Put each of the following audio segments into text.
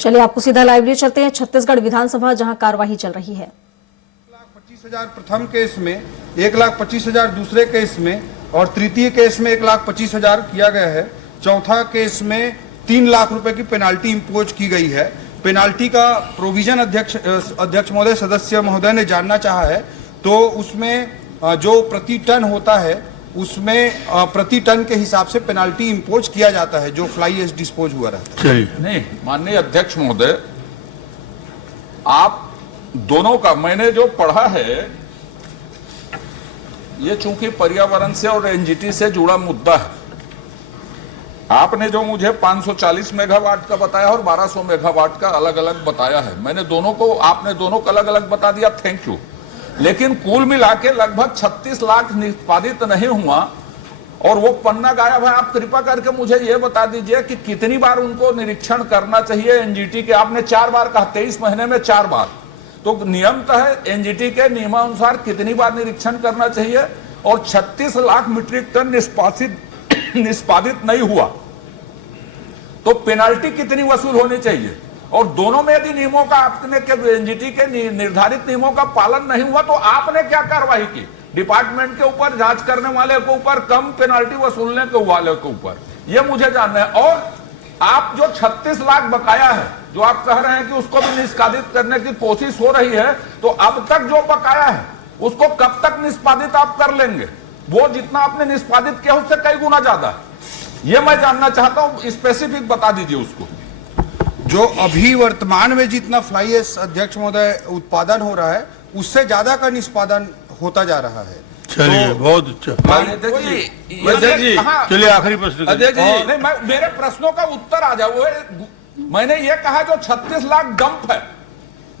चलिए आपको सीधा लाइव चलते हैं छत्तीसगढ़ विधानसभा, जहां कार्यवाही चल रही है। 1,25,000 प्रथम केस में, 1,25,000 दूसरे केस में और तृतीय केस में 1,25,000 किया गया है। चौथा केस में 3 लाख रुपए की पेनाल्टी इम्पोज की गई है। पेनाल्टी का प्रोविजन अध्यक्ष महोदय, सदस्य महोदय ने जानना चाहा है, तो उसमें जो प्रति टन होता है उसमें प्रति टन के हिसाब से पेनाल्टी इम्पोज किया जाता है जो फ्लाई एश डिस्पोज हुआ रहता है। नहीं माननीय अध्यक्ष महोदय, आप दोनों का मैंने जो पढ़ा है, ये चूंकि पर्यावरण से और एनजीटी से जुड़ा मुद्दा है। आपने जो मुझे 540 मेगावाट का बताया और 1200 मेगावाट का अलग अलग बताया है, मैंने दोनों को, आपने दोनों को अलग अलग बता दिया, थैंक यू। लेकिन कुल मिला के लगभग 36 लाख निष्पादित नहीं हुआ और वो पन्ना गायब है। आप कृपा करके मुझे ये बता दीजिए कि कितनी बार उनको निरीक्षण करना चाहिए एनजीटी के। आपने 4 बार कहा, 23 महीने में 4 बार, तो नियमतः एनजीटी के नियमानुसार कितनी बार निरीक्षण करना चाहिए? और 36 लाख मीट्रिक टन निष्पादित नहीं हुआ तो पेनाल्टी कितनी वसूल होनी चाहिए? और दोनों में यदि नियमों का, आपने के एनजीटी के निर्धारित नियमों का पालन नहीं हुआ तो आपने क्या कार्रवाई की? डिपार्टमेंट के ऊपर, जांच करने वाले के ऊपर, कम पेनाल्टी वसूलने के वाले के ऊपर, यह मुझे जानना है। और आप जो 36 लाख बकाया है, जो आप कह रहे हैं कि उसको भी निष्पादित करने की कोशिश हो रही है, तो अब तक जो बकाया है उसको कब तक निष्पादित आप कर लेंगे? वो जितना आपने निष्पादित किया उससे कई गुना ज्यादा है। ये मैं जानना चाहता हूं, स्पेसिफिक बता दीजिए उसको। जो अभी वर्तमान में जितना फ्लाई एश अध्यक्ष महोदय उत्पादन हो रहा है उससे ज्यादा का निष्पादन होता जा रहा है। चलिए, बहुत अच्छा। चलिए आखिरी प्रश्न अध्यक्ष जी, नहीं, मेरे प्रश्नों का उत्तर आ जाओ। मैंने ये कहा जो 36 लाख डंप है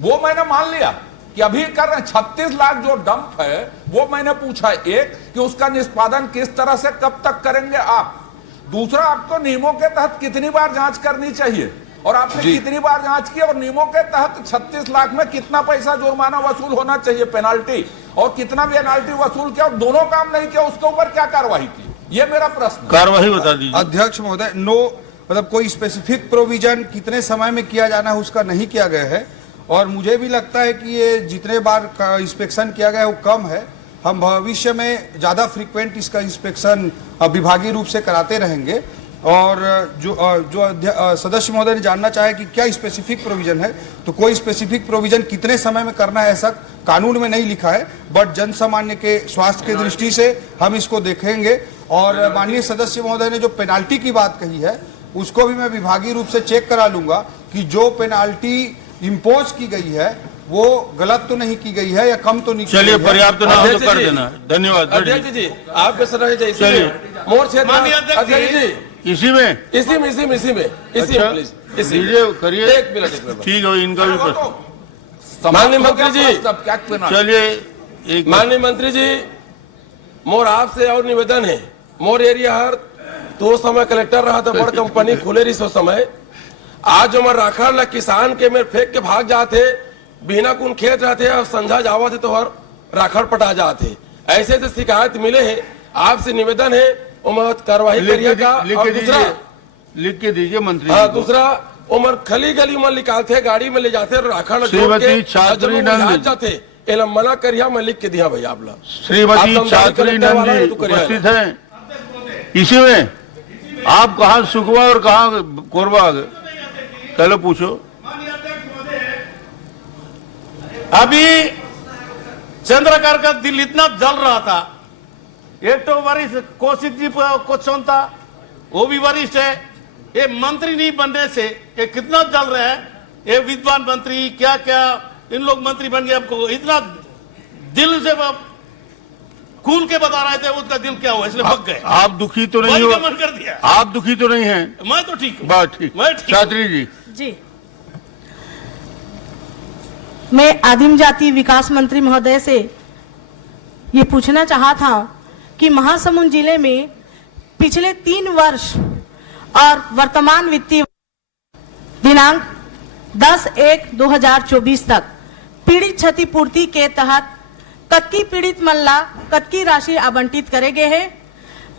वो मैंने मान लिया कि अभी कर रहे हैं। 36 लाख जो डंप है वो मैंने पूछा, एक कि उसका निष्पादन किस तरह से कब तक करेंगे आप। दूसरा, आपको नियमों के तहत कितनी बार जांच करनी चाहिए और आपने कितनी बार जांच की, और नियमों के तहत 36 लाख में कितना पैसा जुर्माना वसूल होना चाहिए, पेनाल्टी, और कितना पेनाल्टी वसूल किया, और दोनों काम नहीं किया, उसके ऊपर क्या कार्रवाई की? ये मेरा प्रश्न। कार्रवाई बता दीजिए अध्यक्ष महोदय। मतलब कोई स्पेसिफिक प्रोविजन कितने समय में किया जाना है उसका नहीं किया गया है, और मुझे भी लगता है कि ये जितने बार का इंस्पेक्शन किया गया है वो कम है। हम भविष्य में ज्यादा फ्रीक्वेंट इसका इंस्पेक्शन विभागीय रूप से कराते रहेंगे। और जो सदस्य महोदय ने जानना चाहे कि क्या स्पेसिफिक प्रोविजन है, तो कोई स्पेसिफिक प्रोविजन कितने समय में करना है ऐसा कानून में नहीं लिखा है, बट जन सामान्य के स्वास्थ्य की दृष्टि से हम इसको देखेंगे। और माननीय सदस्य महोदय ने जो पेनाल्टी की बात कही है उसको भी मैं विभागीय रूप से चेक करा लूंगा कि जो पेनाल्टी इम्पोज की गई है वो गलत तो नहीं की गई है या कम तो नहीं। चलिए, पर्याप्त ना हो तो कर देना। धन्यवाद अध्यक्ष जी, आप चलिए मोर क्षेत्र इसी में प्लीज करिए। एक मिनट ठीक है, इनका भी प्रश्न। माननीय मंत्री जी, चलिए, माननीय मंत्री जी, मोर आपसे और निवेदन है। मोर एरिया हर तो समय कलेक्टर रहा था, बड़ कंपनी खुले रही सो समय। आज जो मैं राखा ला किसान के मेरे फेंक के भाग जाते, बिना कुन खेत रहते और संझा जावा थे तो हर राखड़ पटा जाते। ऐसे ऐसे शिकायत मिले हैं, आपसे निवेदन है उमर कार्रवाई करिएगा। और दूसरा लिख के दीजिए मंत्री। हाँ, दूसरा उमर खली गली में निकालते, गाड़ी में ले जाते, राखड़ श्रीमती छात्री नंदी जाते, एला मना करिया, मैं लिख के दिया भाई आप लोग। श्रीमती छात्री नंदी उपस्थित है इसी में। आप कहाँ सुखवा और कहाँ कोरबा आ गए? चलो पूछो। अभी चंद्रकर का दिल इतना जल रहा था। एक तो वरिष्ठ कौशिक जी क्वेश्चन था, वो भी वरिष्ठ है। ये मंत्री नहीं बनने से ये कितना जल रहा है। ये विद्वान मंत्री क्या क्या, इन लोग मंत्री बन गए, हमको इतना दिल से खूल के बता रहे थे उसका दिल क्या हुआ, इसलिए भग गए। आप दुखी तो नहीं हो? मन कर दिया। आप दुखी तो नहीं हैं? मैं तो ठीक हूँ। बात ठीक। छात्री जी। जी, मैं आदिम जाति विकास मंत्री महोदय से ये पूछना चाहा था कि महासमुंद जिले में पिछले 3 वर्ष और वर्तमान वित्तीय दिनांक 10/1/2024 तक पीड़ित क्षतिपूर्ति के तहत कतकी पीड़ित मल्ला कतकी राशि आवंटित करे गए हैं।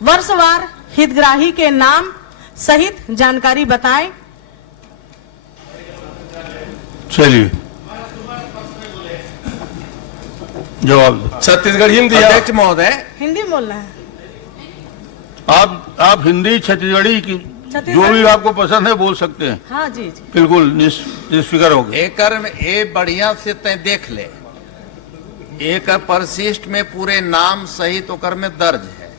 वर्षवार हितग्राही के नाम सहित जानकारी बताएं। चलिए जवाब दो। छत्तीसगढ़ हिंदी है। अध्यक्ष महोदय, हिंदी बोलना है। आप हिंदी छत्तीसगढ़ी की जो भी आपको पसंद है बोल सकते हैं, हाँ जी जी। बिल्कुल निष्फिक्र हो गए। एकर में ए बढ़िया से तय देख ले, एक परिशिष्ट में पूरे नाम सहित ओकर में दर्ज है,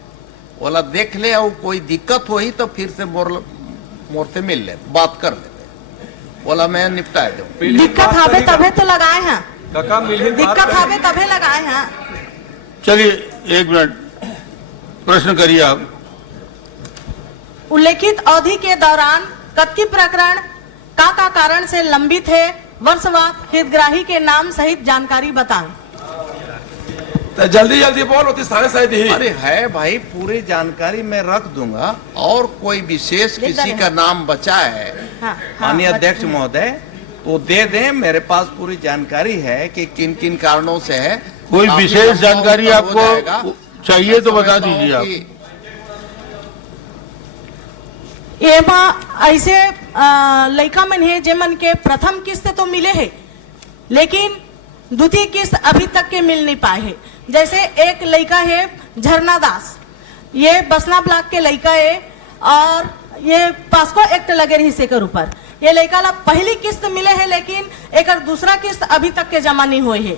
बोला देख ले, और कोई दिक्कत होई तो फिर से मोर से मिल ले, बात कर ले, बोला मैं निपटा दूं। दिक्कत हावे तभे तो लगाए हैं, दिक्कत हावे तभे लगाए हैं। चलिए 1 मिनट प्रश्न करिए आप। उल्लेखित अवधि के दौरान कतकी प्रकरण का कारण से लंबित है, वर्षवार हितग्राही के नाम सहित जानकारी बताएं। तो जल्दी जल्दी बोल, होती सारे शायद ही। अरे है भाई, पूरी जानकारी मैं रख दूंगा, और कोई विशेष लिख किसी डाले का हैं। नाम बचा है हाँ, माननीय हाँ, अध्यक्ष बच्चे। महोदय तो दे दें, मेरे पास पूरी जानकारी है कि किन किन कारणों से है। कोई काफी विशेष लंबा जानकारी उत्तर हो जाएगा। आपको चाहिए तो मैं बता समझता हूं दीजिए आप। कि ऐसे लड़का मन है जे मन के प्रथम किस्त तो मिले है, लेकिन द्वितीय किस्त अभी तक के मिल नहीं पाए है। जैसे एक लड़का है झरना दास, ये बसना ब्लॉक के लड़का है, और ये पास्को एक्ट लगे रही से ऊपर। ये लड़का ला पहली किस्त मिले है, लेकिन एक दूसरा किस्त अभी तक के जमा नहीं हुए है।